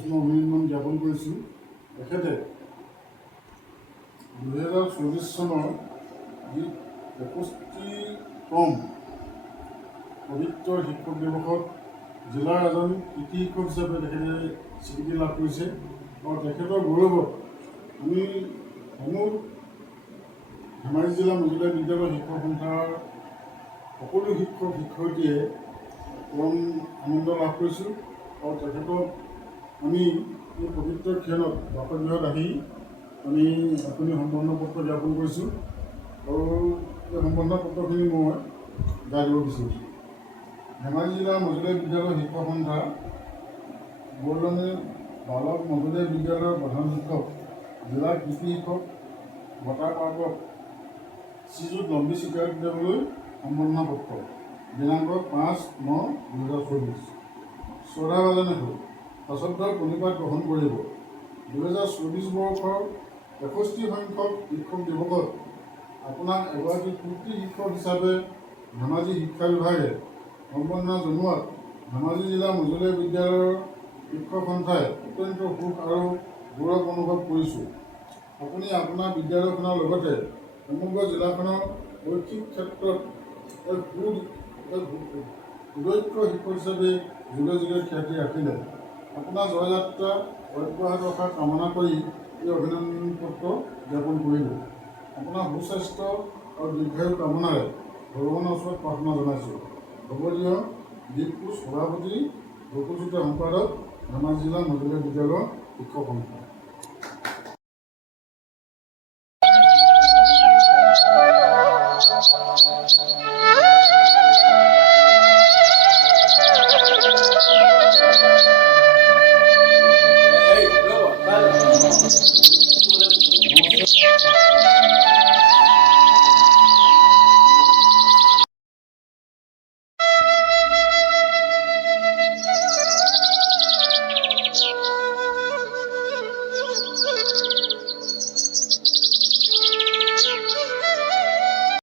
উষ্ণ অভিনন্দন জ্ঞাপন কৰিছোঁ তেখেতে দুহেজাৰ চৌবিছ চনৰ যি তেষষ্ঠিতম পবিত্ৰ শিক্ষক দিৱসত জিলাৰ এজন কৃতি শিক্ষক হিচাপে তেখেতে স্বীকৃতি লাভ কৰিছে। আৰু তেখেতৰ গৌৰৱত আমি সমূহ ধেমাজি জিলা মজলীয়া বিদ্যালয় শিক্ষক সন্থাৰ সকলো শিক্ষক শিক্ষয়িত্ৰীয়ে পৰম আনন্দ লাভ কৰিছোঁ। আৰু তেখেতক আমি এই পবিত্ৰ ক্ষণত বাসগৃহত আহি আমি আপুনি সম্বৰ্ধনা পত্ৰ জ্ঞাপন কৰিছোঁ আৰু এই সম্বৰ্ধনা পত্ৰখিনি মই দিব বিচাৰিছোঁ। ধেমাজি জিলাৰ মজলীয়া বিদ্যালয় শিক্ষক সন্থা বৰদনী বালক মজলীয়া বিদ্যালয়ৰ প্ৰধান শিক্ষক জিলাৰ কৃষি শিক্ষক বঁটা প্ৰাপক শ্ৰীযুত লম্বী স্বীকাৰ দিবলৈ সম্বৰ্ধনা পত্ৰ দিনাংক পাঁচ ন দুহেজাৰ চৌবিছ। চৌধা বাজানে হ'ল সশ্ৰদ্ধ প্ৰণিপাত গ্ৰহণ কৰিব। দুহেজাৰ চৌবিছ বৰ্ষৰ এষষ্ঠি সংখ্যক শিক্ষক দিৱসত আপোনাক এগৰাকী কৃতি শিক্ষক হিচাপে ধেমাজি শিক্ষা বিভাগে সম্বৰ্ধনা জনোৱাত ধেমাজি জিলা মজলীয়া বিদ্যালয়ৰ শিক্ষক সন্থাই অত্যন্ত সুখ আৰু গৌৰৱ অনুভৱ কৰিছোঁ। আপুনি আপোনাৰ বিদ্যালয়খনৰ লগতে সমগ্ৰ জিলাখনৰ শৈক্ষিক ক্ষেত্ৰত এক সুদক্ষ শিক্ষক হিচাপে যুগে যুগে খ্যাতি ৰাখিলে। আপোনাৰ জয়যাত্ৰা অব্যাহত ৰখা কামনা কৰি এই অভিনন্দন পত্ৰ জ্ঞাপন কৰিলোঁ আপোনাৰ সুস্বাস্থ্য আৰু দীৰ্ঘায়ু কামনাৰে ভগৱানৰ ওচৰত প্ৰাৰ্থনা জনাইছোঁ হ'ব দিয়ক সভাপতি বকুচিত সম্পাদক ধেমাজি জিলা মজলীয়া বিদ্যালয়ৰ শিক্ষক সন্থা